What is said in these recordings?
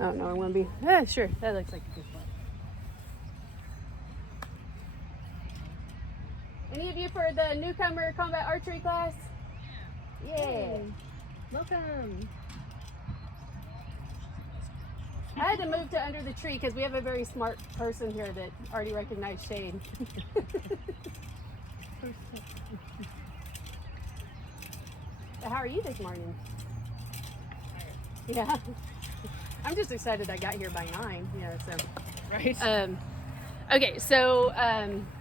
I don't know. I want to be. Sure. That looks like a good one. Any of you for the newcomer combat archery class? Yeah. Hey. Welcome. I had to move to under the tree because we have a very smart person here that already recognized shade. How are you this morning? Yeah. I'm just excited I got here by 9, so. Right. Okay, so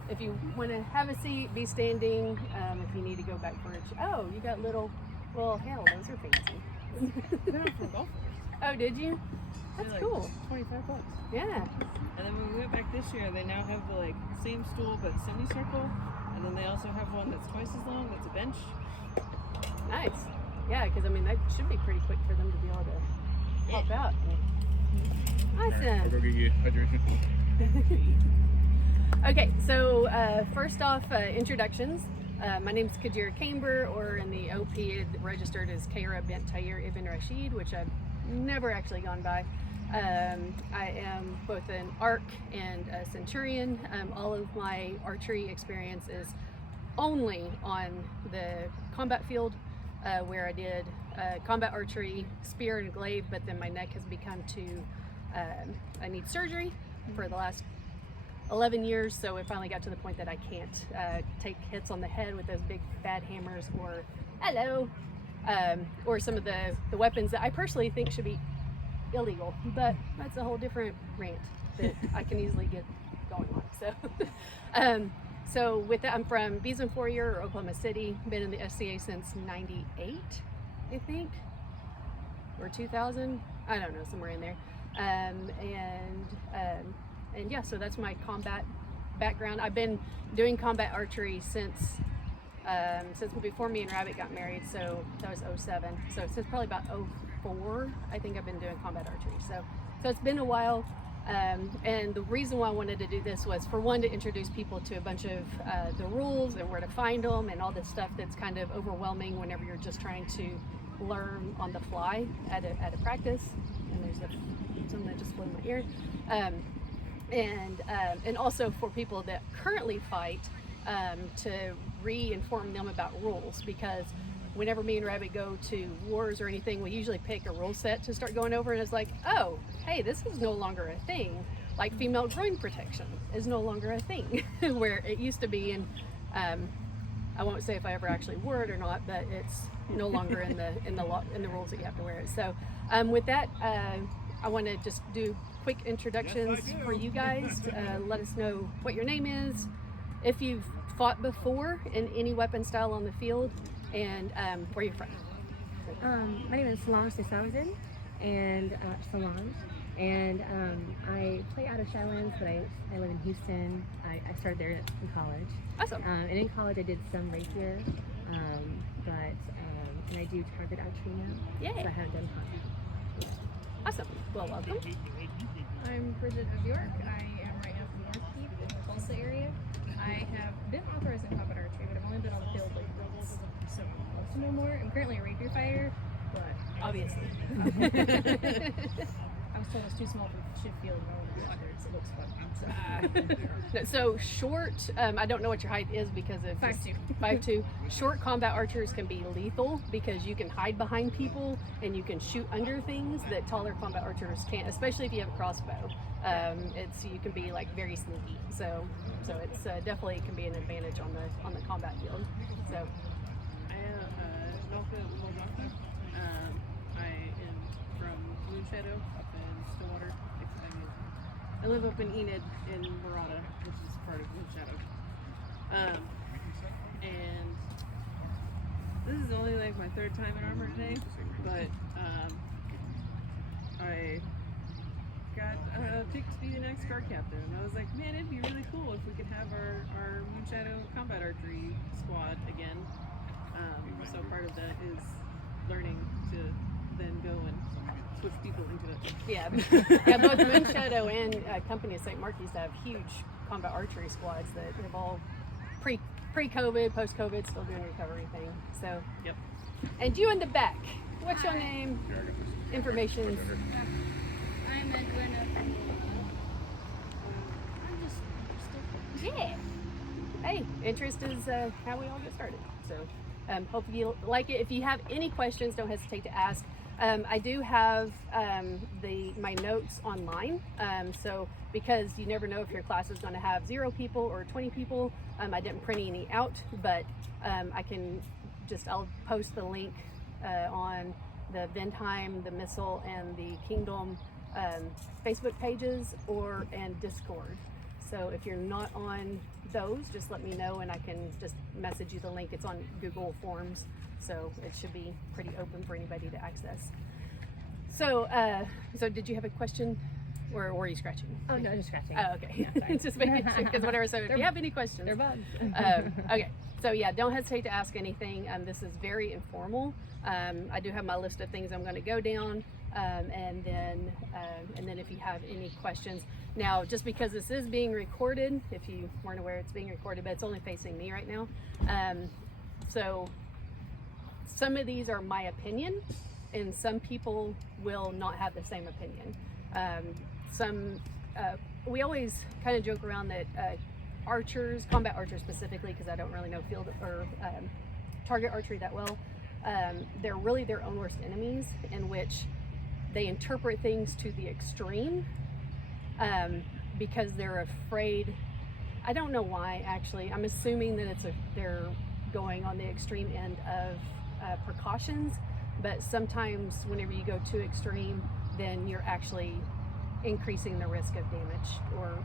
if you want to have a seat, be standing. If you need to go back for oh, you got little, well, hell, those are fancy. Oh, did you? That's like cool. $25. Yeah. And then when we went back this year, they now have the same stool but semicircle, and then they also have one that's twice as long. That's a bench. Nice. Yeah, because I mean that should be pretty quick for them to be able to pop out. Awesome. I'll go get you hydration. Okay, so first off, introductions. My name's Kajira Camber, or in the OP registered as Kajira bint Tayyir ibn Rashid, which I've never actually gone by. I am both an Arc and a Centurion. All of my archery experience is only on the combat field, where I did combat archery, spear and glaive, but then my neck has become too, I need surgery for the last 11 years, so it finally got to the point that I can't take hits on the head with those big bad hammers or some of the weapons that I personally think should be illegal, but that's a whole different rant that I can easily get going on. So so with that, I'm from Bison Fourier, or Oklahoma City. Been in the SCA since 98, I think, or 2000, I don't know, somewhere in there. And yeah, so that's my combat background. I've been doing combat archery since before me and Rabbit got married, so that was 07. So since probably about 04, I think I've been doing combat archery. So it's been a while. And the reason why I wanted to do this was, for one, to introduce people to a bunch of the rules and where to find them and all this stuff that's kind of overwhelming whenever you're just trying to learn on the fly at a practice. And there's something that just blew in my ear. And also for people that currently fight, to re-inform them about rules, because whenever me and Rabbit go to wars or anything, we usually pick a rule set to start going over, and it's like, oh, hey, this is no longer a thing. Like female groin protection is no longer a thing, where it used to be. And I won't say if I ever actually wore it or not, but it's no longer in the rules that you have to wear it. So with that, I want to just do quick introductions for you guys. Let us know what your name is, if you've fought before in any weapon style on the field, and where you're from. My name is Solange Desauzen, and I play out of Shadowlands, but I live in Houston. I started there in college. Awesome. And in college I did some rapier, and I do target archery now. Yay. So I haven't done combat. Awesome. Well, welcome. I'm Bridget of York. I am right now from North Keep in the Tulsa area. I have been authorized in combat archery, but I've only been on the field once, so I'll also know more. I'm currently a rapier fighter, but Obviously. I was told it's too small for shift field and all the others. It looks fun. So short, I don't know what your height is because of 5'2". 5'2". Short combat archers can be lethal because you can hide behind people and you can shoot under things that taller combat archers can't, especially if you have a crossbow. You can be like very sneaky. So it's definitely can be an advantage on the combat field. So I am Nalka Wolgaki. I am from Moonshadow up in Stillwater. I live up in Enid in Murata, which is part of Moonshadow. And this is only like my third time in armor today, but I got picked to be the next guard captain. And I was like, man, it'd be really cool if we could have our Moonshadow combat archery squad again. So part of that is learning to then go and switch people into it. yeah, both Moonshadow and Company of St. Mark used to have huge combat archery squads that have all pre-COVID, post-COVID, still doing recovery thing. So Yep. And you in the back, what's your name? Information. I'm Edwina from I'm just interested. Yeah. Hey, interest is how we all get started. So hope you like it. If you have any questions, don't hesitate to ask. I do have my notes online. So because you never know if your class is going to have 0 people or 20 people, I didn't print any out, but I'll post the link on the Vindheim, the Missile, and the Kingdom Facebook pages and Discord. So if you're not on those, just let me know and I can just message you the link. It's on Google Forms, so it should be pretty open for anybody to access. So, so did you have a question, or were you scratching? Oh no, just scratching. Oh, okay. Yeah, sorry. Just making sure, because whatever. So, if you have any questions, They're bugs. okay. So yeah, don't hesitate to ask anything. This is very informal. I do have my list of things I'm going to go down, and then if you have any questions. Now, just because this is being recorded, if you weren't aware, it's being recorded, but it's only facing me right now. So some of these are my opinion, and some people will not have the same opinion. We always kind of joke around that archers, combat archers specifically, because I don't really know field or target archery that well, they're really their own worst enemies, in which they interpret things to the extreme because they're afraid. I don't know why, actually. I'm assuming that they're going on the extreme end of precautions, but sometimes whenever you go too extreme, then you're actually increasing the risk of damage or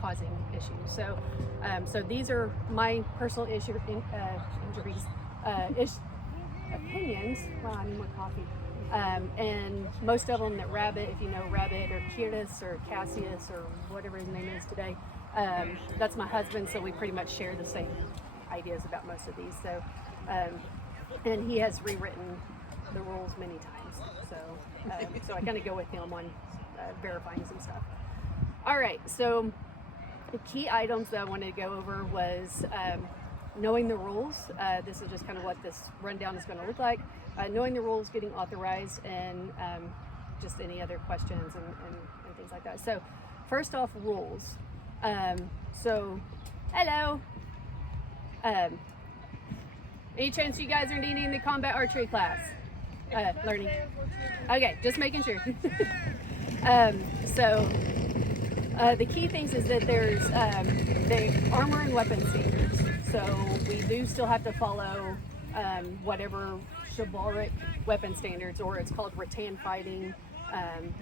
causing issues. So so these are my personal opinions. Wow, I need more coffee. And most of them that Rabbit, if you know Rabbit or Kiris or Cassius or whatever his name is today, that's my husband, so we pretty much share the same ideas about most of these. So and he has rewritten the rules many times, so I kind of go with him on verifying some stuff. All right, so the key items that I wanted to go over was knowing the rules. This is just kind of what this rundown is going to look like. Knowing the rules, getting authorized, and just any other questions and things like that. So first off, rules. So hello. Any chance you guys are needing the combat archery class? Learning. Okay, just making sure. So the key things is that there's the armor and weapon standards. So we do still have to follow whatever chivalric weapon standards, or it's called rattan fighting,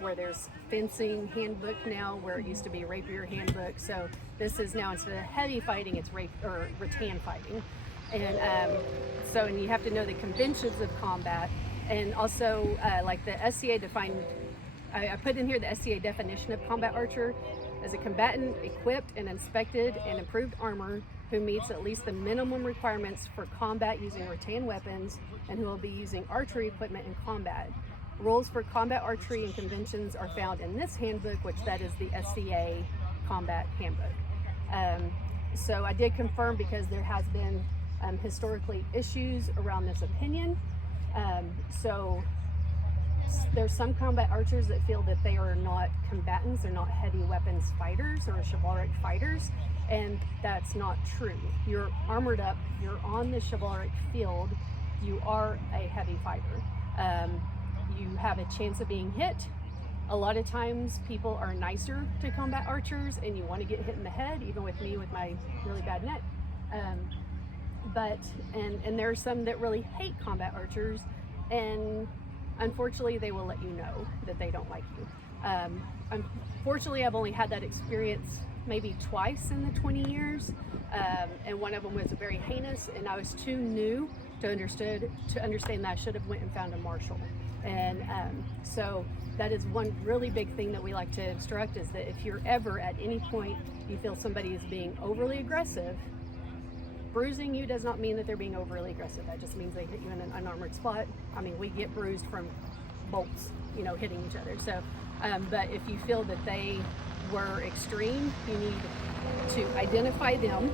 where there's fencing handbook now, where it used to be rapier handbook. So this is now, instead of heavy fighting, it's rattan fighting. And you have to know the conventions of combat, and also like the SCA defined. I put in here the SCA definition of combat archer as a combatant equipped and inspected and improved armor who meets at least the minimum requirements for combat using rattan weapons and who will be using archery equipment in combat. Rules for combat archery and conventions are found in this handbook, which that is the SCA combat handbook. So I did confirm, because there has been historically issues around this opinion. So there's some combat archers that feel that they are not combatants, they're not heavy weapons fighters or chivalric fighters, and that's not true. You're armored up, you're on the chivalric field, you are a heavy fighter. You have a chance of being hit. A lot of times people are nicer to combat archers and you want to get hit in the head, even with me with my really bad neck. But there are some that really hate combat archers, and unfortunately they will let you know that they don't like you. Unfortunately, I've only had that experience maybe twice in the 20 years, and one of them was very heinous, and I was too new to understand that I should have went and found a marshal. And so that is one really big thing that we like to instruct, is that if you're ever at any point you feel somebody is being overly aggressive, bruising you does not mean that they're being overly aggressive. That just means they hit you in an unarmored spot. I mean, we get bruised from bolts, hitting each other. So, but if you feel that they were extreme, you need to identify them,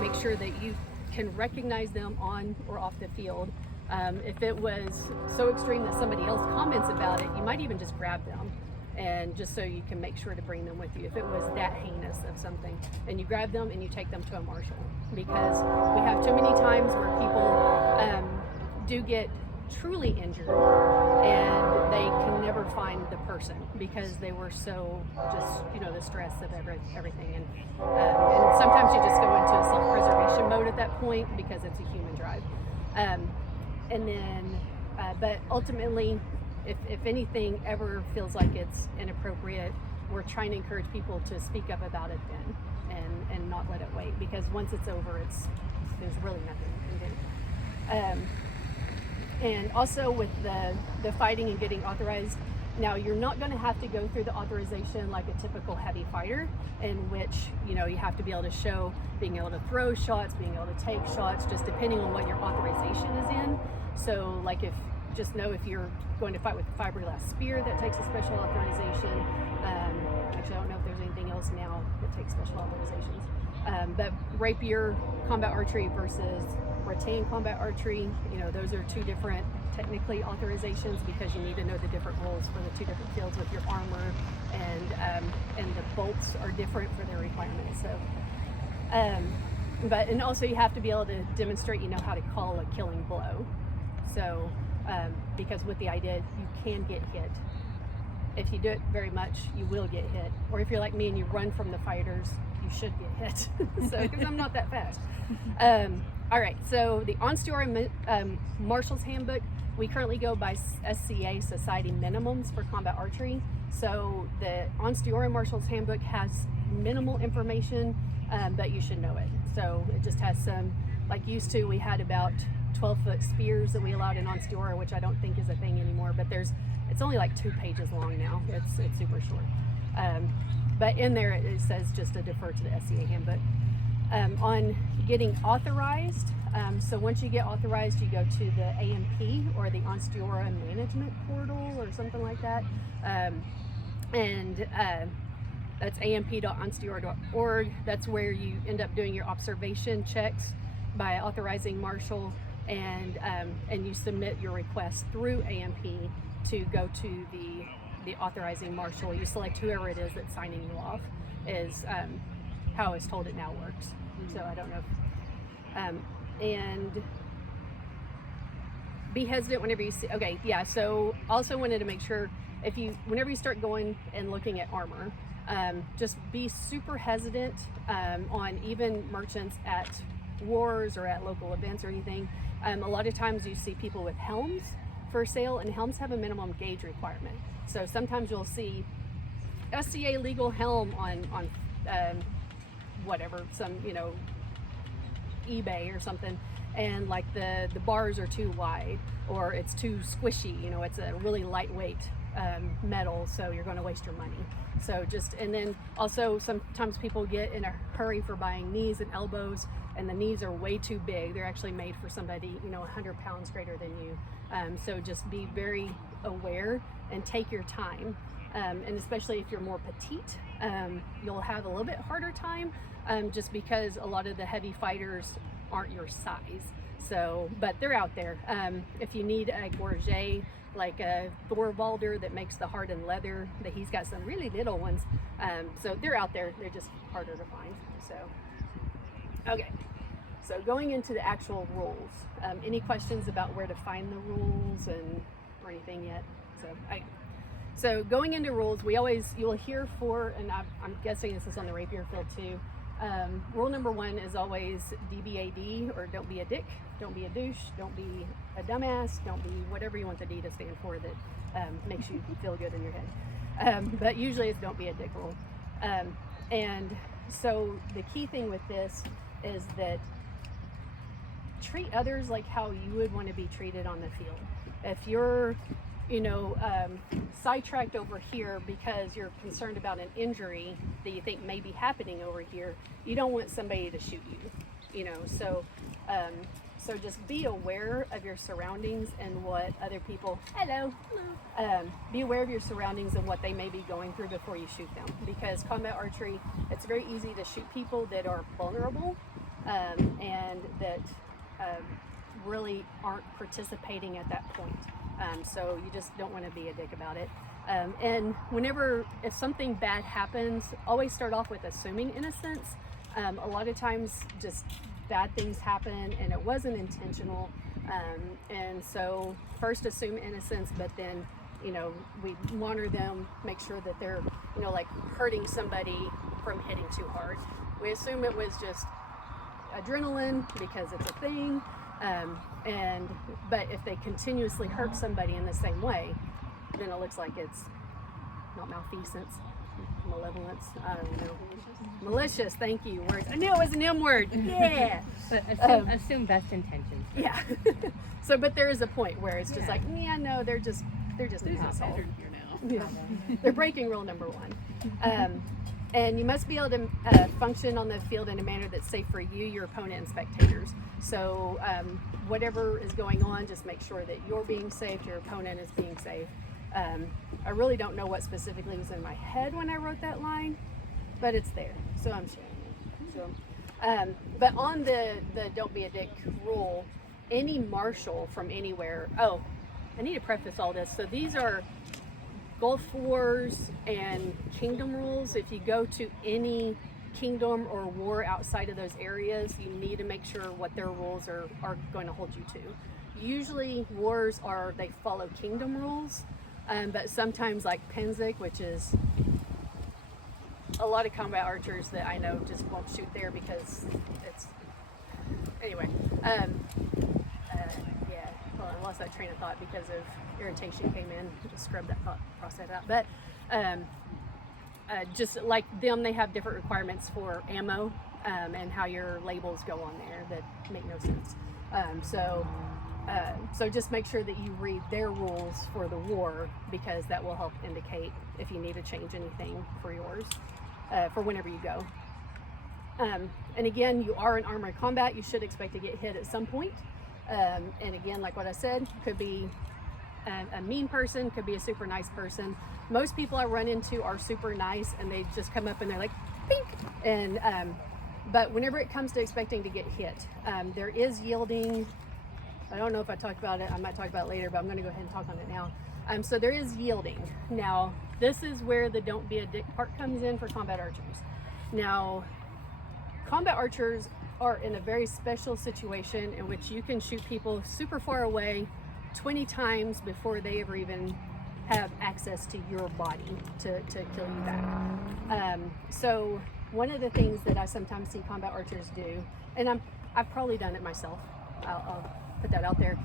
make sure that you can recognize them on or off the field. If it was so extreme that somebody else comments about it, you might even just grab them and just so you can make sure to bring them with you if it was that heinous of something. And you grab them and you take them to a marshal, because we have too many times where people do get truly injured and they can never find the person because they were so just, the stress of everything. And sometimes you just go into a self-preservation mode at that point because it's a human drive. But ultimately, if anything ever feels like it's inappropriate, we're trying to encourage people to speak up about it then and not let it wait, because once it's over, there's really nothing you can do. And also with the fighting and getting authorized, now you're not going to have to go through the authorization like a typical heavy fighter, in which you have to be able to show being able to throw shots, being able to take shots, just depending on what your authorization is in. So like if you're going to fight with a fiberglass spear, that takes a special authorization. Actually, I don't know if there's anything else now that takes special authorizations. But rapier combat archery versus rattan combat archery, those are two different technically authorizations, because you need to know the different rules for the two different fields with your armor, and the bolts are different for their requirements. So, and also you have to be able to demonstrate how to call a killing blow. So, because with the idea, you can get hit. If you do it very much, you will get hit. Or if you're like me and you run from the fighters, you should get hit. So, because I'm not that fast. All right, so the Ansteorra Marshal's Handbook, we currently go by SCA Society minimums for combat archery. So the Ansteorra Marshal's Handbook has minimal information, but you should know it. So it just has some, like used to, we had about 12-foot spears that we allowed in Ansteorra, which I don't think is a thing anymore, but it's only like 2 pages long now. It's super short. But in there it says just to defer to the SCA handbook. On getting authorized, so once you get authorized, you go to the AMP or the Ansteorra Management Portal or something like that. That's amp.ansteorra.org. That's where you end up doing your observation checks by authorizing marshal, and you submit your request through AMP to go to the authorizing marshal. You select whoever it is that's signing you off, is how I was told it now works. So I don't know and be hesitant whenever you see, okay, yeah, so also wanted to make sure whenever you start going and looking at armor, just be super hesitant on even merchants at wars or at local events or anything. A lot of times you see people with helms for sale, and helms have a minimum gauge requirement. So sometimes you'll see SCA legal helm on whatever, some eBay or something, and like the bars are too wide or it's too squishy, it's a really lightweight metal, so you're going to waste your money. So and then also sometimes people get in a hurry for buying knees and elbows, and the knees are way too big. They're actually made for somebody 100 pounds greater than you. So just be very aware and take your time. And especially if you're more petite, you'll have a little bit harder time, just because a lot of the heavy fighters aren't your size. So, but they're out there. If you need a gorget, like a Thorvalder that makes the hardened leather, that he's got some really little ones. So they're out there. They're just harder to find. So, okay. So going into the actual rules, any questions about where to find the rules or anything yet? So going into rules, you'll hear and I'm guessing this is on the rapier field too. Rule number 1 is always DBAD, or don't be a dick, don't be a douche, don't be a dumbass, don't be whatever you want the D to stand for that makes you feel good in your head. But usually it's don't be a dick rule. And so the key thing with this is that treat others like how you would want to be treated on the field. If you're sidetracked over here because you're concerned about an injury that you think may be happening over here, you don't want somebody to shoot you, so just be aware of your surroundings and what other people, be aware of your surroundings and what they may be going through before you shoot them, because combat archery, it's very easy to shoot people that are vulnerable, and that really aren't participating at that point. So you just don't want to be a dick about it. And if something bad happens, always start off with assuming innocence. A lot of times just bad things happen and it wasn't intentional. And so first assume innocence, but then, we monitor them, make sure that they're, like hurting somebody from hitting too hard. We assume it was just adrenaline because it's a thing. But if they continuously hurt somebody in the same way, then it looks like it's not malfeasance, malevolence, I don't know. Malicious, thank you, words. I knew it was an M word, yeah. But assume best intentions. Yeah. So, but there is a point where it's just like, yeah, no, they're just an There's no asshole. pattern here now. Yeah. They're breaking rule number 1. And you must be able to function on the field in a manner that's safe for you, your opponent, and spectators. So whatever is going on, just make sure that you're being safe, your opponent is being safe. I really don't know what specifically was in my head when I wrote that line, but it's there, so I'm sharing it. So, but on the don't be a dick rule, any marshal from anywhere, I need to preface all this. So these are Gulf Wars and kingdom rules. If you go to any kingdom or war outside of those areas, you need to make sure what their rules are going to hold you to. Usually wars they follow kingdom rules, but sometimes like Penzik, which is a lot of combat archers that I know just won't shoot there because it's, anyway, yeah, well, I lost that train of thought because of irritation came in, just scrub that thought process out. But just like them, they have different requirements for ammo and how your labels go on there that make no sense. So just make sure that you read their rules for the war, because that will help indicate if you need to change anything for yours for whenever you go. And again, you are in armored combat. You should expect to get hit at some point. And again, like what I said, could be a mean person, could be a super nice person. Most people I run into are super nice and they just come up and they're like, pink. And, but whenever it comes to expecting to get hit, there is yielding. I don't know if I talked about it. I might talk about it later, but I'm going to go ahead and talk on it now. So there is yielding. Now, this is where the don't be a dick part comes in for combat archers. Now, combat archers are in a very special situation in which you can shoot people super far away 20 times before they ever even have access to your body to kill you back. So one of the things that I sometimes see combat archers do, and I've probably done it myself, I'll put that out there,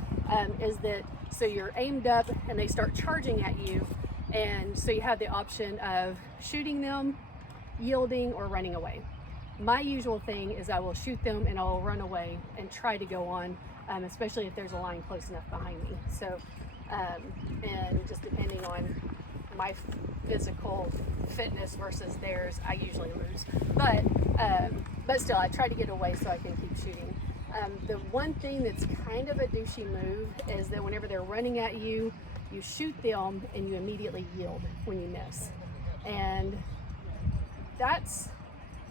is that so you're aimed up and they start charging at you, and so you have the option of shooting them, yielding, or running away. My usual thing is I will shoot them and I'll run away and try to go on, especially if there's a line close enough behind me. So, and just depending on my physical fitness versus theirs, I usually lose. But still, I try to get away so I can keep shooting. The one thing that's kind of a douchey move is that whenever they're running at you, you shoot them and you immediately yield when you miss. And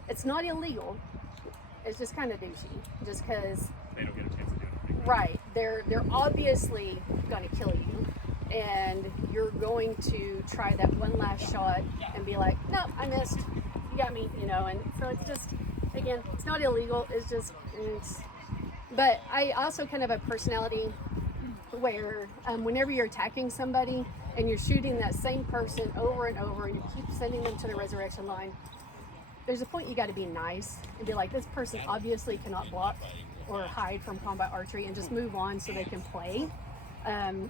it's not illegal. It's just kind of douchey, just because they don't get a chance to do anything. Right, they're obviously going to kill you, and you're going to try that one last shot and be like, no, I missed, you got me, and so it's just, again, it's not illegal, but I also kind of have a personality where whenever you're attacking somebody and you're shooting that same person over and over and you keep sending them to the resurrection line, there's a point you got to be nice and be like, this person obviously cannot block or hide from combat archery, and just move on so they can play.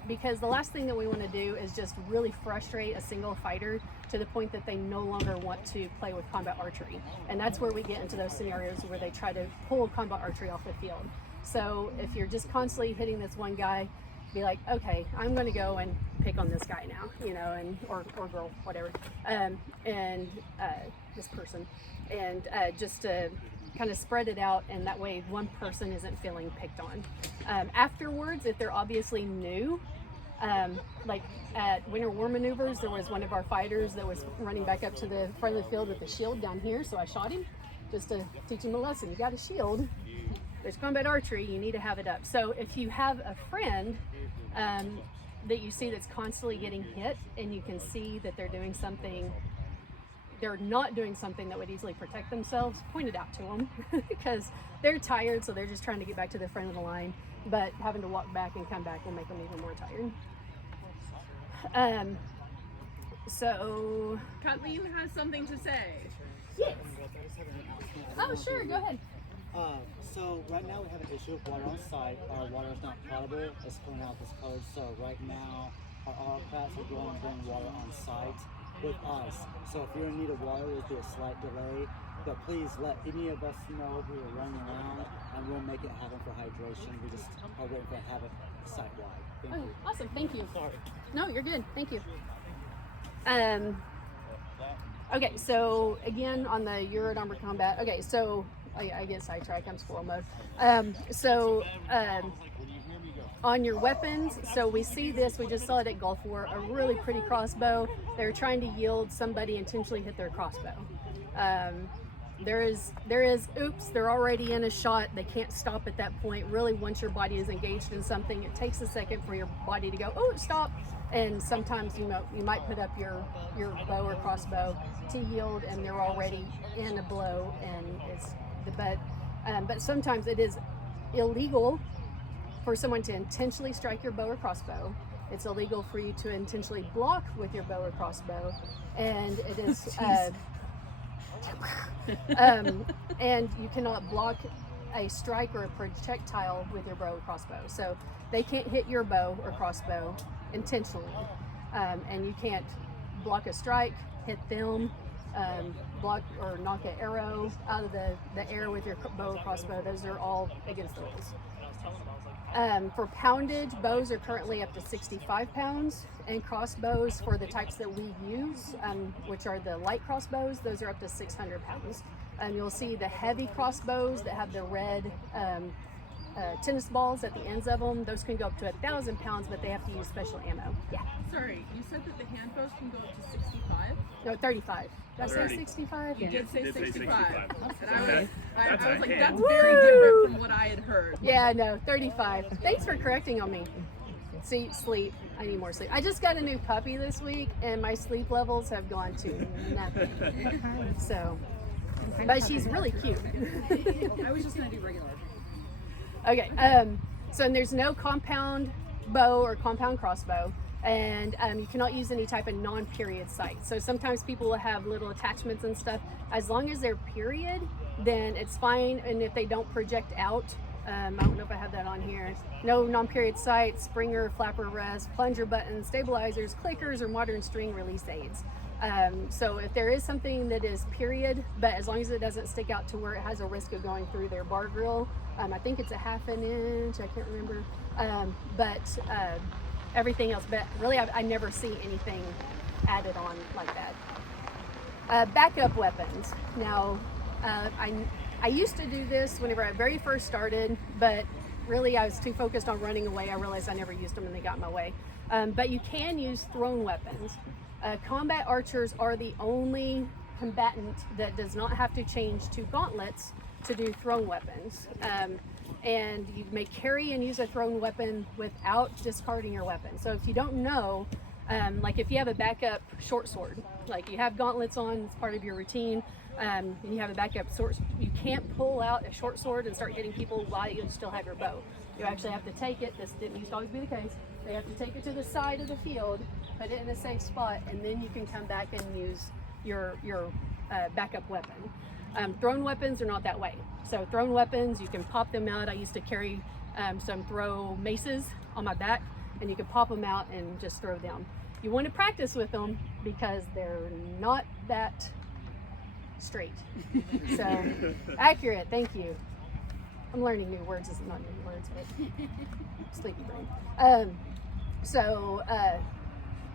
Because the last thing that we want to do is just really frustrate a single fighter to the point that they no longer want to play with combat archery. And that's where we get into those scenarios where they try to pull combat archery off the field. So if you're just constantly hitting this one guy, be like, okay, I'm going to go and pick on this guy now, and or girl, whatever, and this person, and just to kind of spread it out, and that way one person isn't feeling picked on. Afterwards, if they're obviously new, like at Winter War Maneuvers, there was one of our fighters that was running back up to the front of the field with a shield down here, so I shot him just to teach him a lesson. You got a shield. There's combat archery, you need to have it up. So if you have a friend, that you see that's constantly getting hit, and you can see that they're doing something, they're not doing something that would easily protect themselves, point it out to them because they're tired, so they're just trying to get back to the front of the line, but having to walk back and come back will make them even more tired. So Kathleen has something to say. yes. Oh, sure, go ahead. So right now we have an issue with water on site. Our water is not potable. It's coming out discolored. So right now our autocrats are going to bring water on site with us. So if you're in need of water, there'll be a slight delay. But please let any of us know who are running around, and we'll make it happen for hydration. We just are waiting for it to have it site-wide. Thank you. Awesome, thank you. Sorry. No, you're good. Thank you. Okay, so again on the Eurodomber combat. Okay, so I guess I track. I'm squirrel mode. On your weapons, so we see this. We just saw it at Gulf War. A really pretty crossbow. They're trying to yield. Somebody intentionally hit their crossbow. There is. Oops! They're already in a shot. They can't stop at that point. Really, once your body is engaged in something, it takes a second for your body to go, oh, stop. And sometimes you might put up your bow or crossbow to yield, and they're already in a blow, and it's the butt. But sometimes it is illegal for someone to intentionally strike your bow or crossbow. It's illegal for you to intentionally block with your bow or crossbow, and it is. And you cannot block a strike or a projectile with your bow or crossbow. So they can't hit your bow or crossbow intentionally, and you can't block a strike, hit them, block or knock an arrow out of the air with your bow or crossbow. Those are all against the rules. For poundage, bows are currently up to 65 pounds, and crossbows for the types that we use, which are the light crossbows, those are up to 600 pounds. You'll see the heavy crossbows that have the red tennis balls at the ends of them. Those can go up to 1,000 pounds, but they have to use special ammo. Yeah. Sorry, you said that the hand bows can go up to 65? No, 35. Did I say 30. 65? You Yeah. did say 65. And I was That's like, a that's hand. very different from what I had heard. Yeah, no, 35. Thanks for correcting on me. See, sleep. I need more sleep. I just got a new puppy this week, and my sleep levels have gone to nothing. So, but she's really cute. I was just going to do regular. Okay, so there's no compound bow or compound crossbow, and you cannot use any type of non-period sight. So sometimes people will have little attachments and stuff. As long as they're period, then it's fine, and if they don't project out, I don't know if I have that on here. No non-period sights, springer, flapper rest, plunger buttons, stabilizers, clickers, or modern string release aids. So if there is something that is period, but as long as it doesn't stick out to where it has a risk of going through their bar grill, I think it's a 1/2 inch, I can't remember, but everything else, but really I never see anything added on like that. Backup weapons. Now, I used to do this whenever I very first started, but really I was too focused on running away. I realized I never used them and they got in my way. But you can use thrown weapons. Combat archers are the only combatant that does not have to change to gauntlets to do thrown weapons. And you may carry and use a thrown weapon without discarding your weapon. So if you don't know, like if you have a backup short sword, like you have gauntlets on, it's part of your routine, and you have a backup sword, you can't pull out a short sword and start hitting people while you still have your bow. You actually have to take it, this didn't used to always be the case, they have to take it to the side of the field, put it in a safe spot, and then you can come back and use your backup weapon. Thrown weapons are not that way. So thrown weapons, you can pop them out. I used to carry some throw maces on my back, and you can pop them out and just throw them. You want to practice with them because they're not that straight. So accurate, thank you. I'm learning new words, it's not new words, but sleepy brain.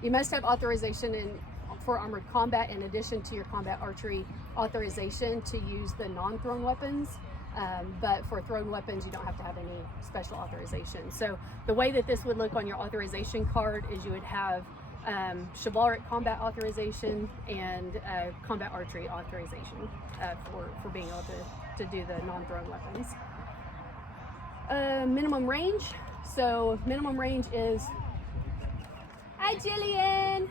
You must have authorization for armored combat in addition to your combat archery authorization to use the non-thrown weapons. But for thrown weapons, you don't have to have any special authorization. So the way that this would look on your authorization card is you would have chivalric combat authorization and combat archery authorization for being able to do the non-thrown weapons. Minimum range. So minimum range is Hi, Jillian.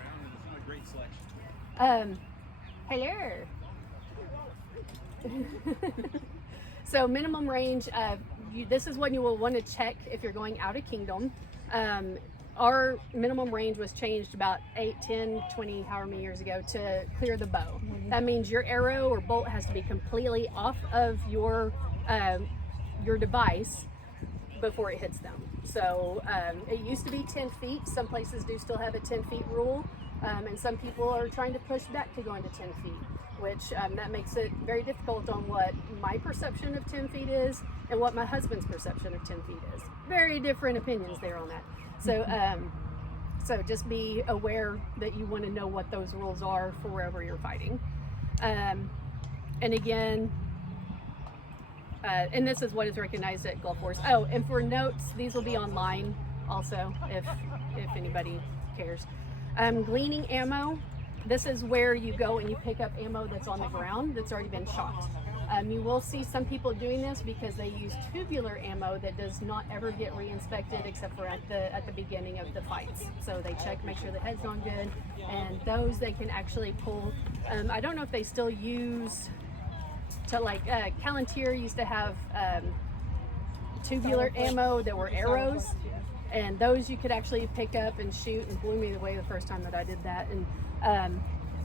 Hello. So minimum range, this is what you will want to check if you're going out of kingdom. Our minimum range was changed about 8, 10, 20, however many years ago to clear the bow. That means your arrow or bolt has to be completely off of your device before it hits them. So it used to be 10 feet. Some places do still have a 10 feet rule. And some people are trying to push back to going to 10 feet, which that makes it very difficult on what my perception of 10 feet is and what my husband's perception of 10 feet is. Very different opinions there on that. So, so just be aware that you want to know what those rules are for wherever you're fighting. And again, and this is what is recognized at Gulf Wars. Oh, and for notes, these will be online also if anybody cares. Gleaning ammo. This is where you go and you pick up ammo that's on the ground that's already been shot. You will see some people doing this because they use tubular ammo that does not ever get re-inspected except for at the beginning of the fights. So they check, make sure the head's on good, and those they can actually pull. I don't know if they still use, to like Palantir used to have tubular ammo that were arrows. And those you could actually pick up and shoot, and blew me away the first time that I did that. And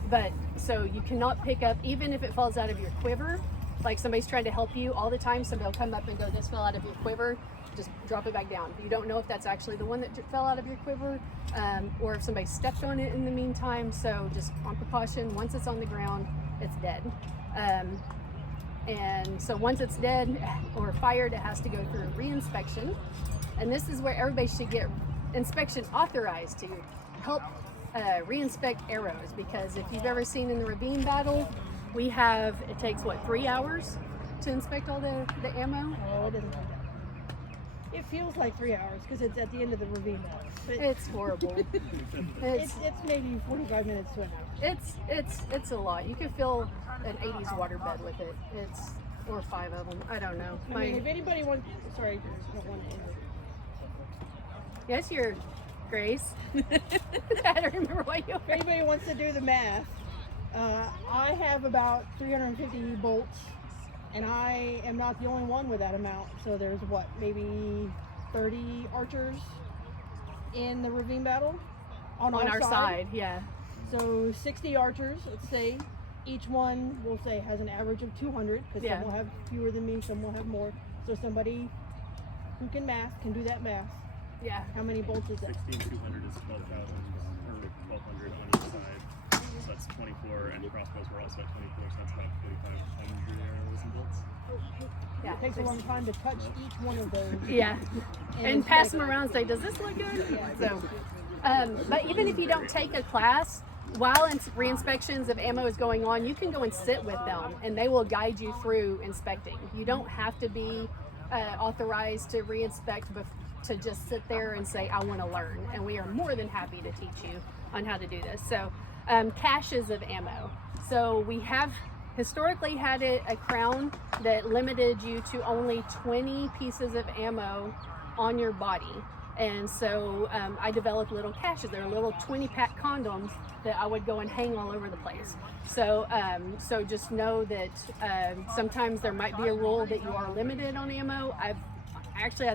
but so you cannot pick up, even if it falls out of your quiver, like somebody's trying to help you all the time, somebody will come up and go, this fell out of your quiver, just drop it back down. You don't know if that's actually the one that fell out of your quiver, or if somebody stepped on it in the meantime. So just on precaution, once it's on the ground, it's dead. And so once it's dead or fired, it has to go through a re-inspection. And this is where everybody should get inspection authorized to help re-inspect arrows, because if you've ever seen in the ravine battle, it takes what, 3 hours to inspect all the ammo? Oh, it doesn't take that. It feels like 3 hours because it's at the end of the ravine now. But It's horrible. it's maybe 45 minutes to an hour. It's a lot. You could fill an 80s waterbed with it. Or 5 of them. I don't know. I mean, if anybody wants, sorry, I don't want to end it. Yes, you're Grace. I don't remember what you If anybody wants to do the math, I have about 350 bolts, and I am not the only one with that amount. So there's what, maybe 30 archers in the ravine battle on our side. Yeah. So 60 archers, let's say. Each one will say has an average of 200, because Yeah. some will have fewer than me, some will have more. So somebody who can math can do that math. Yeah. How many bolts is that? 16,200 is 12,000, or 1,200 on each side. So that's 24, and crossbows were also at 24, so that's about 4,500 arrows and bolts. Yeah. It takes a long time to touch each one of those. Yeah. And it's pass like- them around and say, does this look good? Yeah. So, but even if you don't take a class, while re-inspections of ammo is going on, you can go and sit with them and they will guide you through inspecting. You don't have to be authorized to re-inspect to just sit there and say, I want to learn. And we are more than happy to teach you on how to do this. So caches of ammo. So we have historically had a crown that limited you to only 20 pieces of ammo on your body. And so I developed little caches. They're little 20-pack condoms that I would go and hang all over the place. So so just know that sometimes there might be a rule that you are limited on ammo. I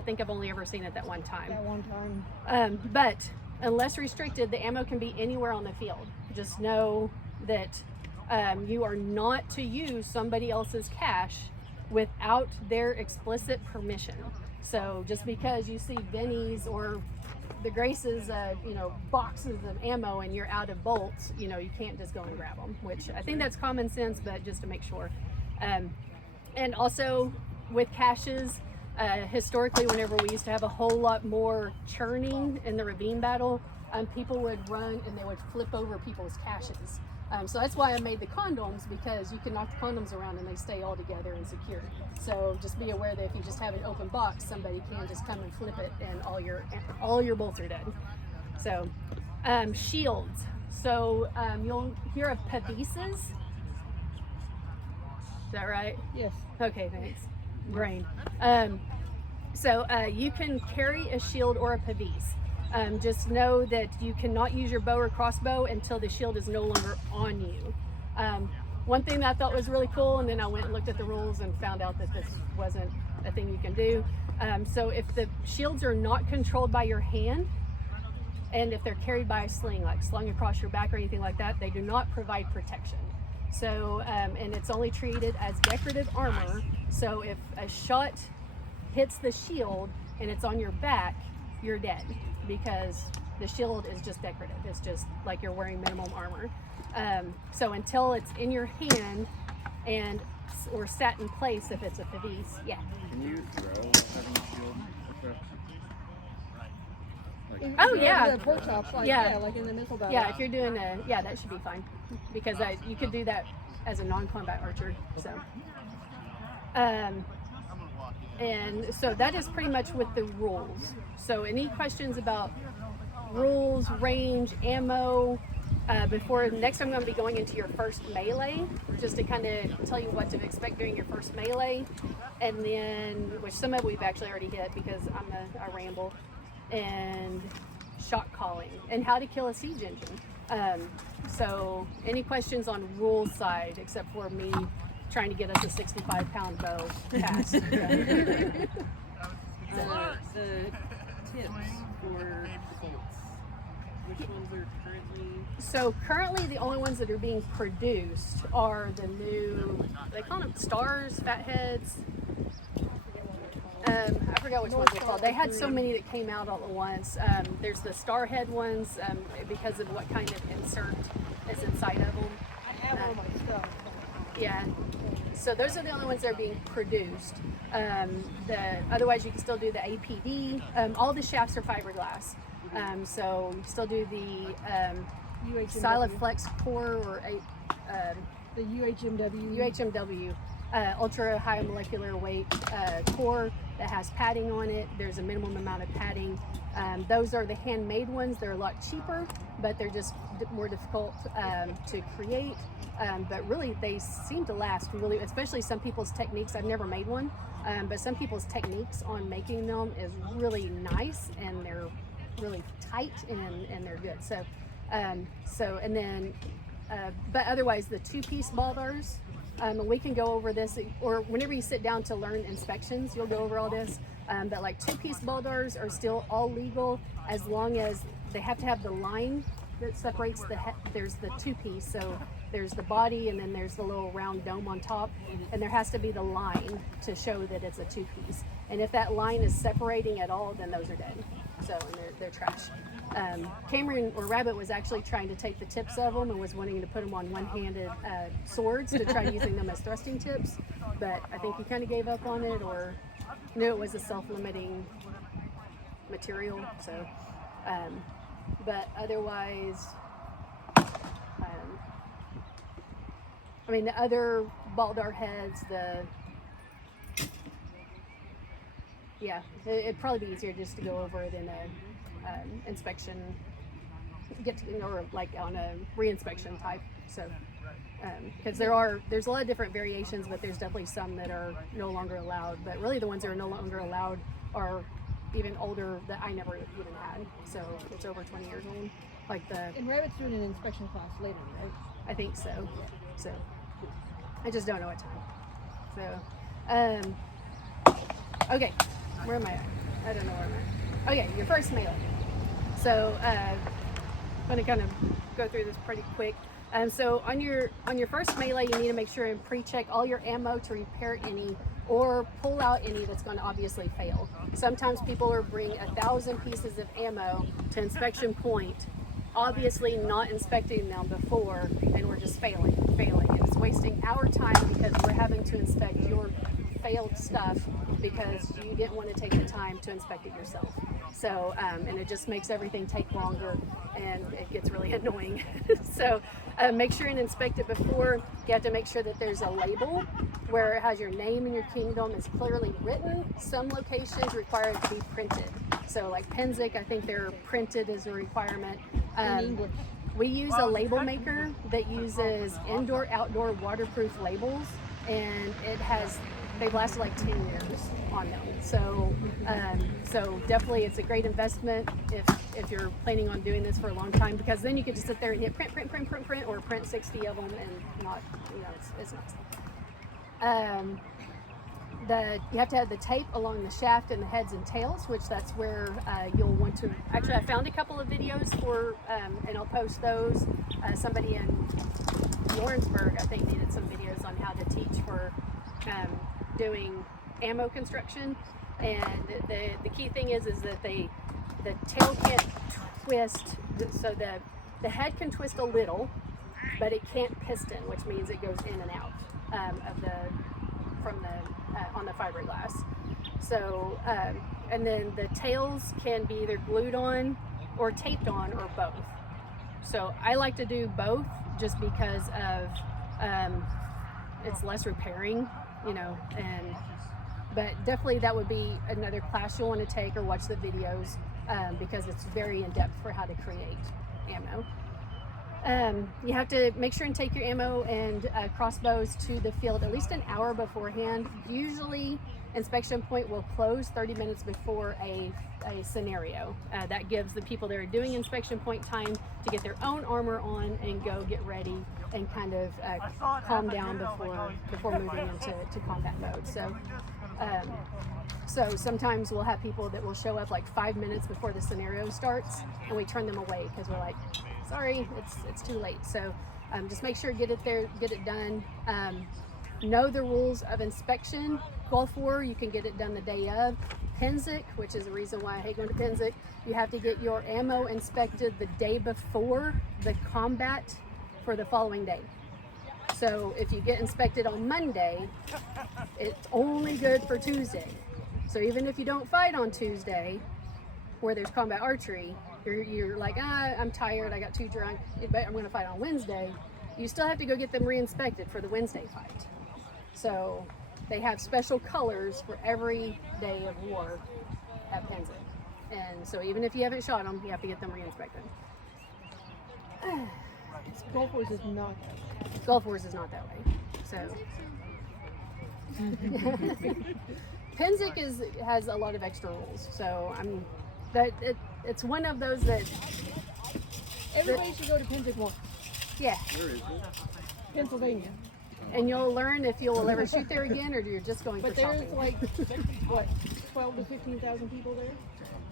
think I've only ever seen it that one time. That one time. But unless restricted, the ammo can be anywhere on the field. Just know that you are not to use somebody else's cache without their explicit permission. So just because you see Benny's or the Grace's, boxes of ammo and you're out of bolts, you can't just go and grab them, which I think that's common sense, but just to make sure. And also with caches, historically, whenever we used to have a whole lot more churning in the ravine battle, people would run and they would flip over people's caches. So that's why I made the condoms, because you can knock the condoms around and they stay all together and secure. So just be aware that if you just have an open box, somebody can just come and flip it and all your bolts are dead. So shields. So you'll hear of pavises. Is that right? Yes. Okay, thanks. Brain. So you can carry a shield or a pavise. Just know that you cannot use your bow or crossbow until the shield is no longer on you. One thing that I thought was really cool, and then I went and looked at the rules and found out that this wasn't a thing you can do. So if the shields are not controlled by your hand, and if they're carried by a sling, like slung across your back or anything like that, they do not provide protection. So, and it's only treated as decorative armor. So if a shot hits the shield and it's on your back, you're dead, because the shield is just decorative. It's just like you're wearing minimum armor. So until it's in your hand and or sat in place, if it's a Favis, yeah. Can you throw having a shield effect? Like, Oh, yeah. The pork chops, like, Yeah. yeah, like in the missile battle. Yeah, if you're doing yeah, that should be fine, because you could do that as a non-combat archer. So, and so that is pretty much with the rules. So, any questions about rules, range, ammo? Before next, I'm going to be going into your first melee, just to kind of tell you what to expect during your first melee, and then, which some of we've actually already hit because I ramble, and shot calling and how to kill a siege engine. So any questions on rules side, except for me trying to get us a 65-pound bow fast. The tips for bolts. Which ones are currently? So currently the only ones that are being produced are the new, they call them stars, fatheads. I forgot which ones they're called. They had so many that came out all at once. There's the starhead ones, because of what kind of insert is inside of them. I have all my stuff. Yeah. So those are the only ones that are being produced. Otherwise, you can still do the APD. All the shafts are fiberglass. So you still do the Siliflex core or the UHMW. UHMW. Ultra high molecular weight core that has padding on it. There's a minimum amount of padding. Those are the handmade ones. They're a lot cheaper, but they're just more difficult to create. But really, they seem to last really, especially some people's techniques. I've never made one, but some people's techniques on making them is really nice, and they're really tight and they're good. So, and then, but otherwise, the two-piece baldars. We can go over this, or whenever you sit down to learn inspections, you'll go over all this. But like two-piece baldars are still all legal as long as they have to have the line that separates the head. There's the two-piece, so there's the body and then there's the little round dome on top, and there has to be the line to show that it's a two-piece. And if that line is separating at all, then those are dead. So, and they're trash. Cameron or Rabbit was actually trying to take the tips of them and was wanting to put them on one-handed swords to try using them as thrusting tips, but I think he kind of gave up on it, or knew it was a self-limiting material. So, but otherwise, I mean, the other Baldar heads, it'd probably be easier just to go over it in a inspection, or like on a re-inspection type. So, because there's a lot of different variations, but there's definitely some that are no longer allowed. But really, the ones that are no longer allowed are even older that I never even had. So it's over 20 years old. Like And Rabbit's doing an inspection class later, right? I think so. So I just don't know what time. So, okay, where am I at? I don't know where I'm at. Okay, your first melee. So I'm going to kind of go through this pretty quick. So on your first melee, you need to make sure and pre-check all your ammo to repair any or pull out any that's going to obviously fail. Sometimes people will bring 1,000 pieces of ammo to inspection point, obviously not inspecting them before, and we're just failing. And it's wasting our time because we're having to inspect your failed stuff because you didn't want to take the time to inspect it yourself. So, and it just makes everything take longer, and it gets really annoying. So make sure and inspect it before. You have to make sure that there's a label where it has your name and your kingdom is clearly written. Some locations require it to be printed. So like Penzic, I think they're printed as a requirement. In English. We use a label maker that uses indoor, outdoor waterproof labels, and it has they've lasted like 10 years on them. So, so definitely it's a great investment if you're planning on doing this for a long time, because then you can just sit there and hit print, or print 60 of them and not, it's nice. You have to have the tape along the shaft and the heads and tails, which that's where you'll want to, actually I found a couple of videos for, and I'll post those. Somebody in Lawrenceburg, I think, needed some videos on how to teach for doing ammo construction. And the key thing is that the tail can't twist, so the head can twist a little, but it can't piston, which means it goes in and out on the fiberglass. So, and then the tails can be either glued on or taped on or both. So I like to do both just because of it's less repairing, but definitely that would be another class you'll want to take or watch the videos because it's very in depth for how to create ammo. You have to make sure and take your ammo and crossbows to the field at least an hour beforehand. Usually inspection point will close 30 minutes before a scenario. That gives the people that are doing inspection point time to get their own armor on and go get ready and kind of calm down before moving into combat mode. So sometimes we'll have people that will show up like 5 minutes before the scenario starts, and we turn them away because we're like, sorry, it's too late. So just make sure get it there, get it done. Know the rules of inspection. Gulf War, you can get it done the day of. Penzic, which is the reason why I hate going to Penzic, you have to get your ammo inspected the day before the combat for the following day. So if you get inspected on Monday, it's only good for Tuesday. So even if you don't fight on Tuesday, where there's combat archery, you're like, I'm tired, I got too drunk, but I'm gonna fight on Wednesday. You still have to go get them re-inspected for the Wednesday fight. So they have special colors for every day of war at Penzic. And so even if you haven't shot them, you have to get them re-inspected. Gulf Wars is not. Gulf Wars is not that way. So Penzic has a lot of extra rules. So it's one of those that Everybody should go to Penzic War, yeah. Where is it? Pennsylvania. And you'll learn if you'll ever shoot there again, or you're just going But for there's shopping. like what, 12 to 15,000 people there.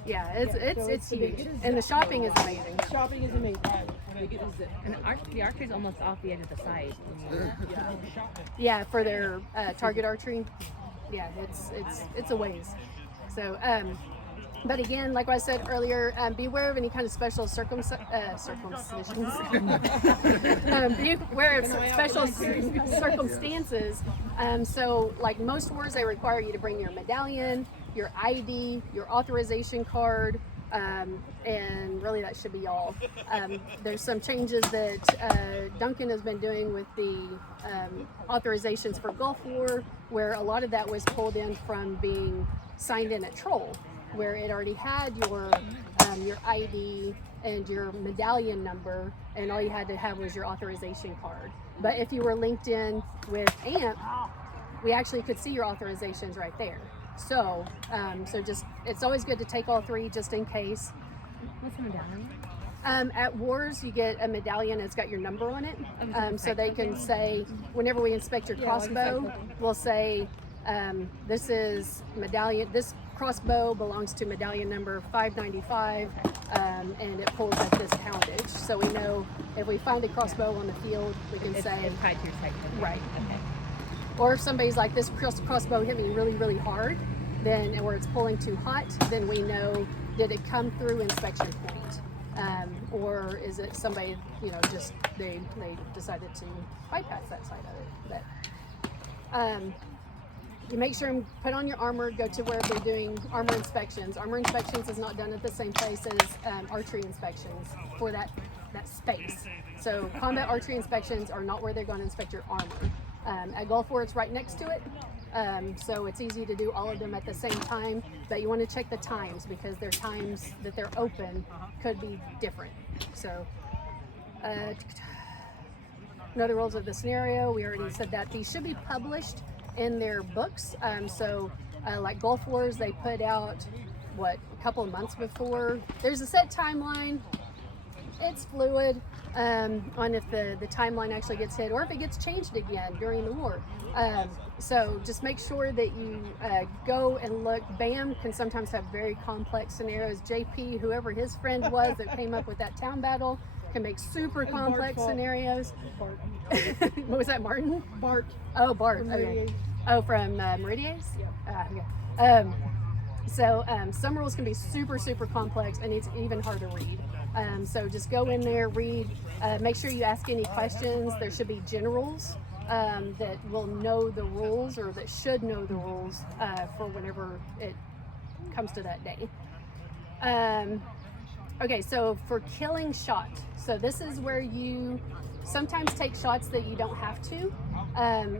Yeah, so it's it's huge, big. and the shopping is amazing. Shopping is amazing. And the archery's almost off the edge of the site. Yeah, for their target archery. Yeah, it's a ways. So, but again, like I said earlier, beware of any kind of special circumstances. Beware of special circumstances. So, like most wars, they require you to bring your medallion, your ID, your authorization card, and really that should be all. There's some changes that Duncan has been doing with the authorizations for Gulf War, where a lot of that was pulled in from being signed in at Troll, where it already had your ID and your medallion number, and all you had to have was your authorization card. But if you were linked in with AMP, we actually could see your authorizations right there. So, so just, it's always good to take all three just in case. What's the medallion? At Wars, you get a medallion that's got your number on it. So they can say, whenever we inspect your crossbow, we'll say, this is medallion, this crossbow belongs to medallion number 595, and it pulls at this poundage. So we know if we find a crossbow on the field, we can say, It's tied to your sight. right. Okay. Or if somebody's like, this crossbow hit me really, really hard, then, or it's pulling too hot, then we know, did it come through inspection point? Or is it somebody, just, they decided to bypass that side of it. But, you make sure and put on your armor, go to where they're doing armor inspections. Armor inspections is not done at the same place as archery inspections for that space. So combat archery inspections are not where they're going to inspect your armor. At Gulf War, it's right next to it, so it's easy to do all of them at the same time, but you want to check the times because their times that they're open could be different. So, know the rules of the scenario, we already said that. These should be published in their books. Like Gulf Wars, they put out, a couple of months before. There's a set timeline. It's fluid on if the timeline actually gets hit or if it gets changed again during the war. So just make sure that you go and look. BAM can sometimes have very complex scenarios. JP, whoever his friend was that came up with that town battle, can make super It's complex Bart's fault. scenarios. Bart. What was that, Martin? Bart. Oh, Bart. From Okay. Radiates. Oh, from Meridians? Yep. Yeah. Some rules can be super, super complex, and it's even hard to read. So just go in there, read, make sure you ask any questions. There should be generals that will know the rules or that should know the rules for whenever it comes to that day. Okay, so for killing shot, so this is where you sometimes take shots that you don't have to.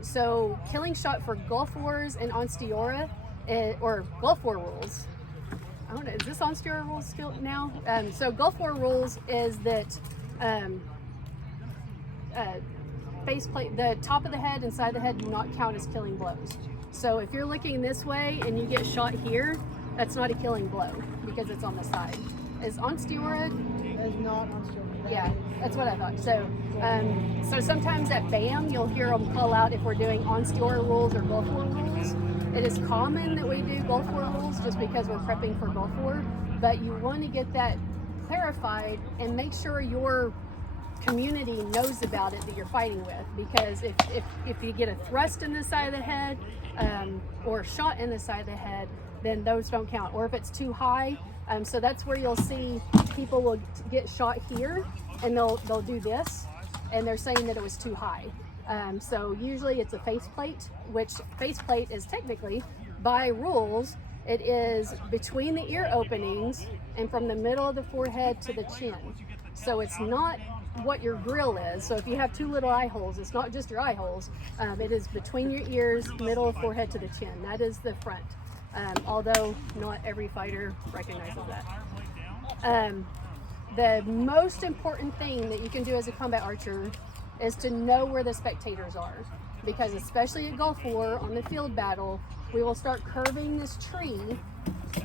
So killing shot for Gulf Wars and Ansteorra, or Gulf War rules. I don't know, is this Ansteorra rules still now? So Gulf War rules is that faceplate, the top of the head and side of the head do not count as killing blows. So if you're looking this way and you get shot here, that's not a killing blow because it's on the side. Is Ansteorra? That is not on Ansteorra. Yeah, that's what I thought. So sometimes at BAM, you'll hear them call out if we're doing Ansteorra rules or Gulf War rules. It is common that we do Gulf War rules just because we're prepping for Gulf War, but you want to get that clarified and make sure your community knows about it that you're fighting with, because if you get a thrust in the side of the head or shot in the side of the head, then those don't count, or if it's too high. So that's where you'll see people will get shot here and they'll do this and they're saying that it was too high. So usually it's a faceplate, which faceplate is technically, by rules, it is between the ear openings and from the middle of the forehead to the chin. So it's not what your grill is. So if you have two little eye holes, it's not just your eye holes. It is between your ears, middle of forehead to the chin. That is the front. Although not every fighter recognizes that. The most important thing that you can do as a combat archer is to know where the spectators are, because especially at Gulf War on the field battle, we will start curving this tree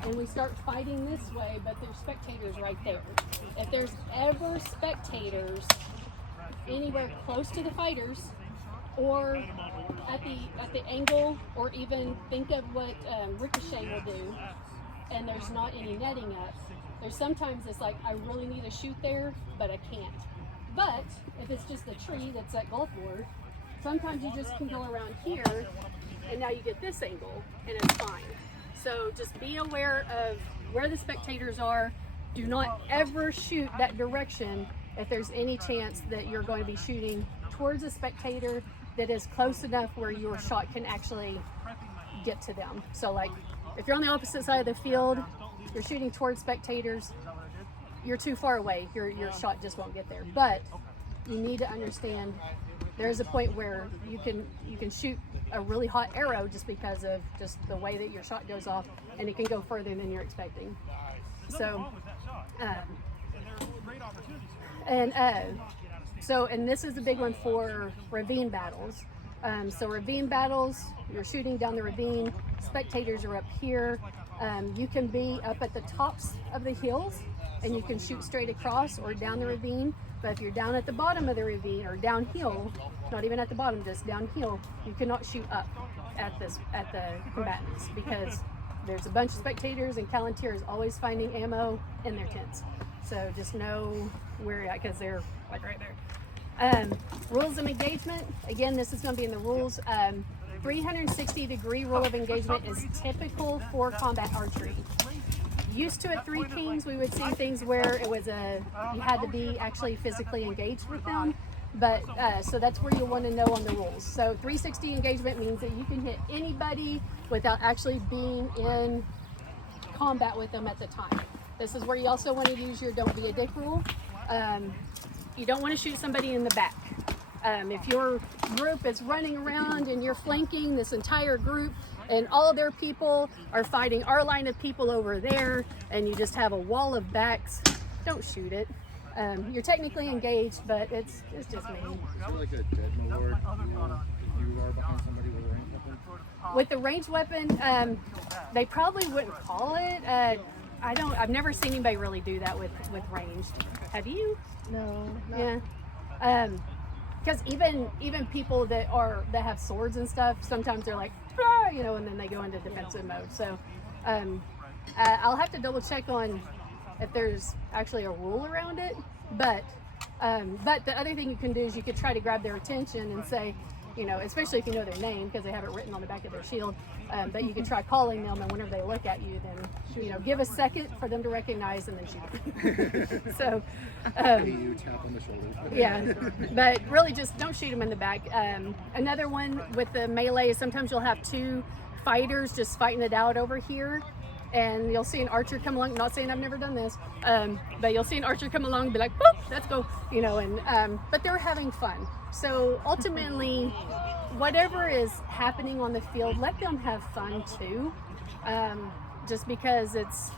and we start fighting this way, but there's spectators right there. If there's ever spectators anywhere close to the fighters or at the angle, or even think of what Ricochet will do, and there's not any netting up, there's sometimes it's like, I really need to shoot there, but I can't. But if it's just a tree that's at Gulf War, sometimes you just can go around here and now you get this angle and it's fine. So just be aware of where the spectators are. Do not ever shoot that direction if there's any chance that you're going to be shooting towards a spectator that is close enough where your shot can actually get to them. So like if you're on the opposite side of the field, you're shooting towards spectators, you're too far away, your shot just won't get there. But you need to understand there's a point where you can shoot a really hot arrow just because of just the way that your shot goes off, and it can go further than you're expecting. So and this is a big one for ravine battles. So ravine battles, you're shooting down the ravine, spectators are up here. You can be up at the tops of the hills and you can shoot straight across or down the ravine. But if you're down at the bottom of the ravine or downhill, not even at the bottom, just downhill, you cannot shoot up at the combatants, because there's a bunch of spectators and Palantir is always finding ammo in their tents. So just know where, because they're like right there. Rules of engagement, again, this is going to be in the rules. 360-degree rule of engagement is typical for combat archery. Used to at Three Kings, we would see things where it was you had to be actually physically engaged with them. But so that's where you want to know on the rules. So 360 engagement means that you can hit anybody without actually being in combat with them at the time. This is where you also want to use your don't be a dick rule. You don't want to shoot somebody in the back. If your group is running around and you're flanking this entire group and all their people are fighting our line of people over there and you just have a wall of backs, don't shoot it. You're technically engaged, but it's just me. Is there like a dead award rule if you are behind somebody with a ranged weapon? With the ranged weapon, they probably wouldn't call it. I've never seen anybody really do that with ranged. Have you? No. Not, Yeah. Because even people that have swords and stuff, sometimes they're like, ah, you know, and then they go into defensive mode. So I'll have to double check on if there's actually a rule around it. But the other thing you can do is you could try to grab their attention and say, you know, especially if you know their name because they have it written on the back of their shield, but you can try calling them, and whenever they look at you, then, you know, give a second for them to recognize and then shoot. So, You tap on the shoulder. yeah, but really just don't shoot them in the back. Another one with the melee is sometimes you'll have two fighters just fighting it out over here, and you'll see an archer come along. Not saying I've never done this, but you'll see an archer come along and be like, boop, let's go, you know, and but they're having fun. So ultimately, whatever is happening on the field, let them have fun too, just because it's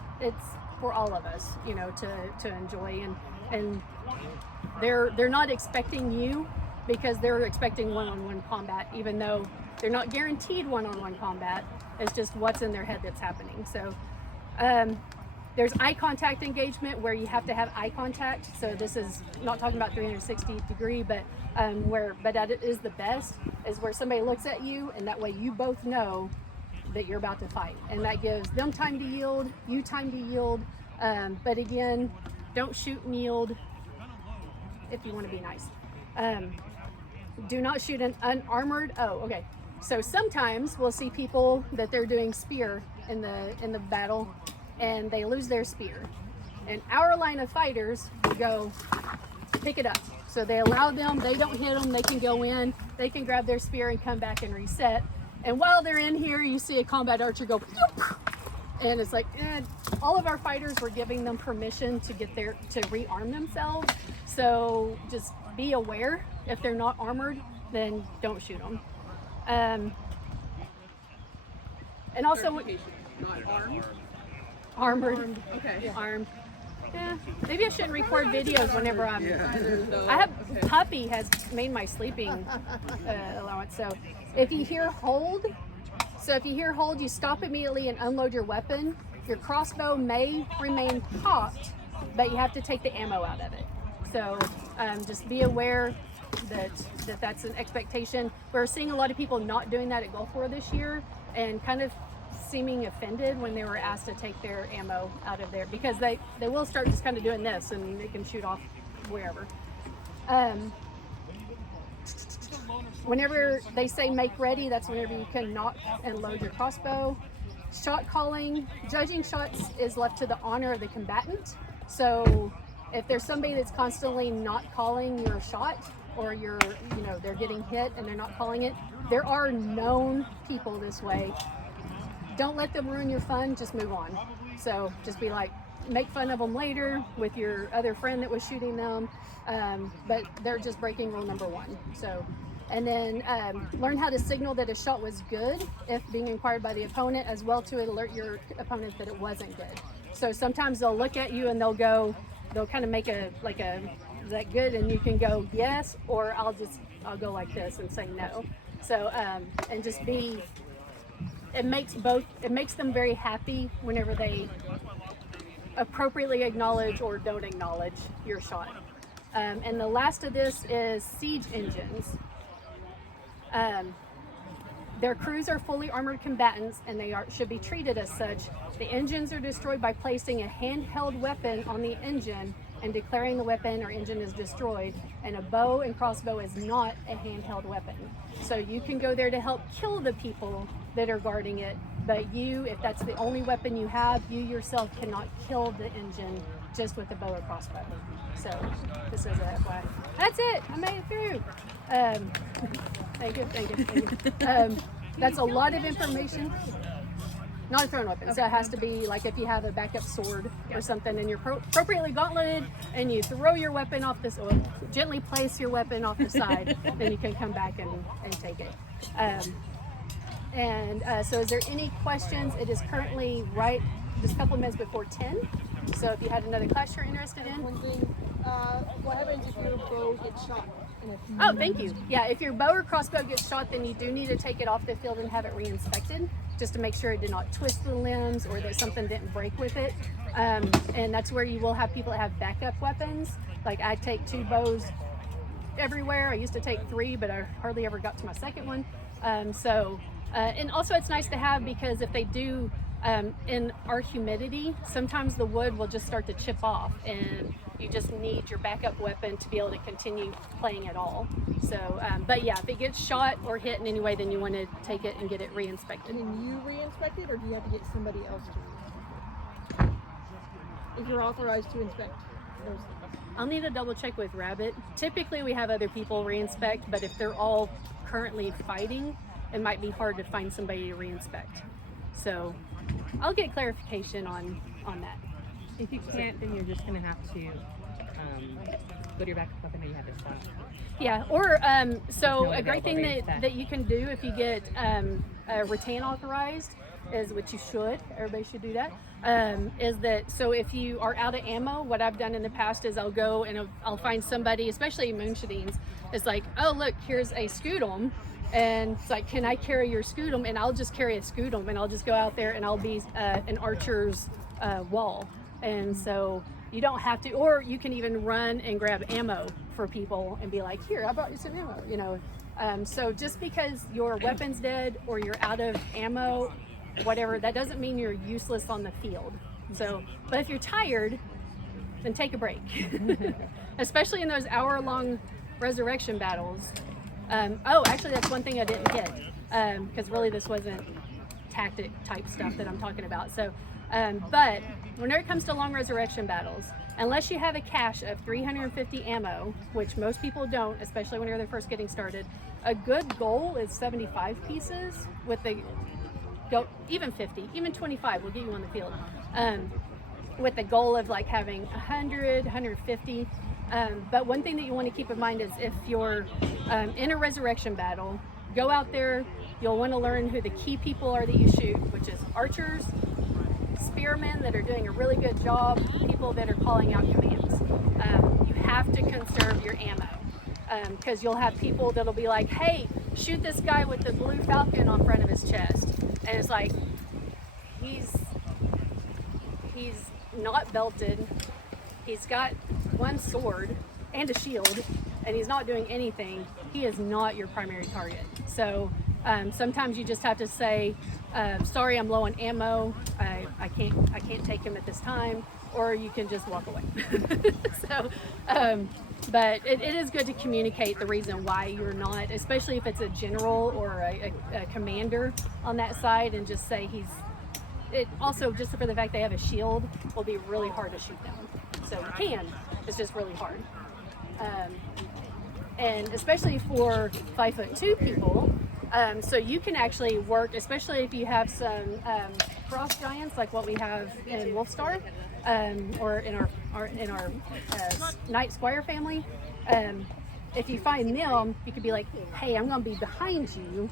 for all of us, you know, to enjoy, and they're not expecting you because they're expecting one-on-one combat, even though they're not guaranteed one-on-one combat. It's just what's in their head that's happening. So there's eye contact engagement where you have to have eye contact. So this is not talking about 360 degree, but that it is the best is where somebody looks at you, and that way you both know that you're about to fight, and that gives them time to yield, you time to yield. But again, don't shoot and yield if you want to be nice. Do not shoot an unarmored. Oh, okay. So sometimes we'll see people that they're doing spear in the battle, and they lose their spear. And our line of fighters go pick it up. So they allow them. They don't hit them. They can go in. They can grab their spear and come back and reset. And while they're in here, you see a combat archer go, and it's like, all of our fighters were giving them permission to rearm themselves. So just be aware if they're not armored, then don't shoot them. And also, Not armed. armored. Okay. Yeah, armed. Yeah, maybe I shouldn't record videos whenever I'm. No. I have puppy has made my sleeping allowance. So if you hear hold, you stop immediately and unload your weapon. Your crossbow may remain cocked, but you have to take the ammo out of it. So just be aware that's an expectation. We're seeing a lot of people not doing that at Gulf War this year, and kind of seeming offended when they were asked to take their ammo out of there, because they will start just kind of doing this and they can shoot off wherever. Whenever they say make ready, that's whenever you can knock and load your crossbow. Shot calling, judging shots is left to the honor of the combatant. So if there's somebody that's constantly not calling your shot, or they're getting hit and they're not calling it, there are known people this way. Don't let them ruin your fun, just move on. So just be like, make fun of them later with your other friend that was shooting them, but they're just breaking rule number 1. So, and then learn how to signal that a shot was good if being inquired by the opponent, as well to alert your opponent that it wasn't good. So sometimes they'll look at you and they'll kind of make is that good? And you can go yes, or I'll go like this and say no. So and just be. It makes them very happy whenever they appropriately acknowledge or don't acknowledge your shot. And the last of this is siege engines. Their crews are fully armored combatants, and they should be treated as such. The engines are destroyed by placing a handheld weapon on the engine and declaring the weapon or engine is destroyed, and a bow and crossbow is not a handheld weapon. So you can go there to help kill the people that are guarding it, but if that's the only weapon you have, you yourself cannot kill the engine just with a bow or crossbow. So this is a FYI. That's it, I made it through. Thank you. That's a lot of information. Not a thrown weapon, so it has to be like if you have a backup sword or something and you're appropriately gauntleted and you throw your weapon off this, or gently place your weapon off the side, then you can come back and take it. So is there any questions? It is currently just a couple of minutes before 10. So if you had another class you're interested in. One thing, what happens if your bow gets shot? Oh, thank you. Yeah, if your bow or crossbow gets shot, then you do need to take it off the field and have it re-inspected, just to make sure it did not twist the limbs or that something didn't break with it. And that's where you will have people that have backup weapons. Like I take 2 bows everywhere. I used to take 3, but I hardly ever got to my second one. And also it's nice to have because if they do, in our humidity, sometimes the wood will just start to chip off and you just need your backup weapon to be able to continue playing at all. So, but yeah, if it gets shot or hit in any way, then you want to take it and get it re-inspected. Can you re-inspect it, or do you have to get somebody else to re-inspect it? If you're authorized to inspect those things. I'll need to double check with Rabbit. Typically we have other people re-inspect, but if they're all currently fighting, it might be hard to find somebody to re-inspect. So I'll get clarification on that. If you can't, then you're just gonna have to go to your backup weapon and you have to stop. Yeah, or so No a great thing available that you can do if you get rattan authorized is, which you should, everybody should do that, is that, so if you are out of ammo, what I've done in the past is I'll go and I'll find somebody, especially moonshadines, it's like, oh look, here's a scutum, and it's like, can I carry your scutum? And I'll just carry a scutum and I'll just go out there and I'll be an archer's wall. And so you don't have to, or you can even run and grab ammo for people and be like, here, I brought you some ammo, you know. So just because your weapon's dead or you're out of ammo, whatever, that doesn't mean you're useless on the field. So, but if you're tired, then take a break. Especially in those hour-long resurrection battles. Oh, actually that's one thing I didn't hit, because really this wasn't tactic type stuff that I'm talking about. So, but whenever it comes to long resurrection battles, unless you have a cache of 350 ammo, which most people don't, especially when they're first getting started, a good goal is 75 pieces with the go, even 50, even 25 will get you on the field. With the goal of like having 100, 150. But one thing that you want to keep in mind is if you're in a resurrection battle, go out there, you'll want to learn who the key people are that you shoot, which is archers, spearmen that are doing a really good job, people that are calling out commands. You have to conserve your ammo because you'll have people that'll be like, hey, shoot this guy with the blue falcon on front of his chest. And it's like, he's not belted, he's got one sword and a shield, and he's not doing anything. He is not your primary target. So sometimes you just have to say, sorry, I'm low on ammo, I can't take him at this time, or you can just walk away. So, but it is good to communicate the reason why you're not, especially if it's a general or a commander on that side, and just say it also, just for the fact they have a shield, will be really hard to shoot them. So you can, it's just really hard. And especially for 5'2" people, so you can actually work, especially if you have some frost giants like what we have in Wolfstar, or in our Knight Squire family. If you find them, you could be like, hey, I'm going to be behind you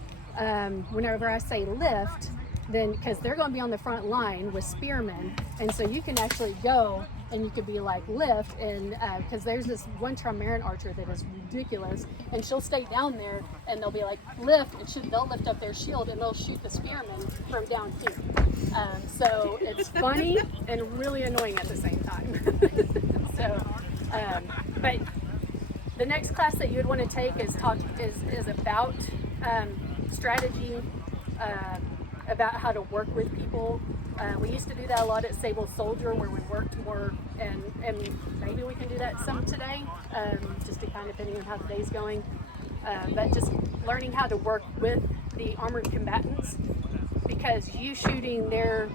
whenever I say lift, then, because they're going to be on the front line with spearmen, and so you can actually go and you could be like lift, and because there's this one Traumaran archer that is ridiculous, and she'll stay down there and they'll be like lift, and they'll lift up their shield and they'll shoot the spearmen from down here. So it's funny and really annoying at the same time. So, but the next class that you would want to take is about strategy, about how to work with people. We used to do that a lot at Sable Soldier, where we worked more, and maybe we can do that some today, just to kind of depending on how the day's going. But just learning how to work with the armored combatants, because you shooting their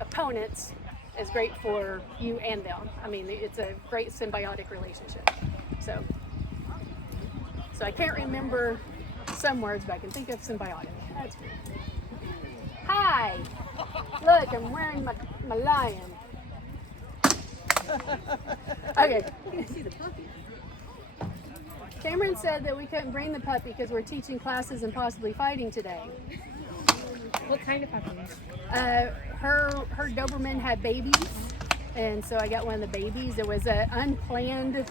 opponents is great for you and them. I mean, it's a great symbiotic relationship. So I can't remember some words, but I can think of symbiotic. That's good. Hi! Look, I'm wearing my lion. Okay. Cameron said that we couldn't bring the puppy because we're teaching classes and possibly fighting today. What kind of puppy? Her Doberman had babies, And so I got one of the babies. It was an unplanned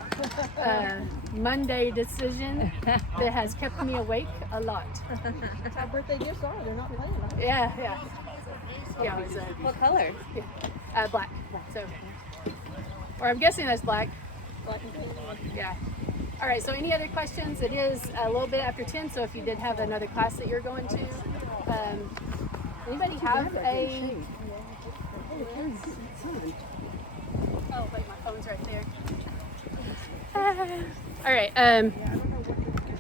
Monday decision that has kept me awake a lot. Our birthday gifts are, they're not playing. Right? Yeah. Yeah, it was What color? black. So, or I'm guessing that's black. Black and pink. Yeah. All right, so any other questions? It is a little bit after 10, so if you did have another class that you're going to, anybody have a... Oh, wait, my phone's right there. All right,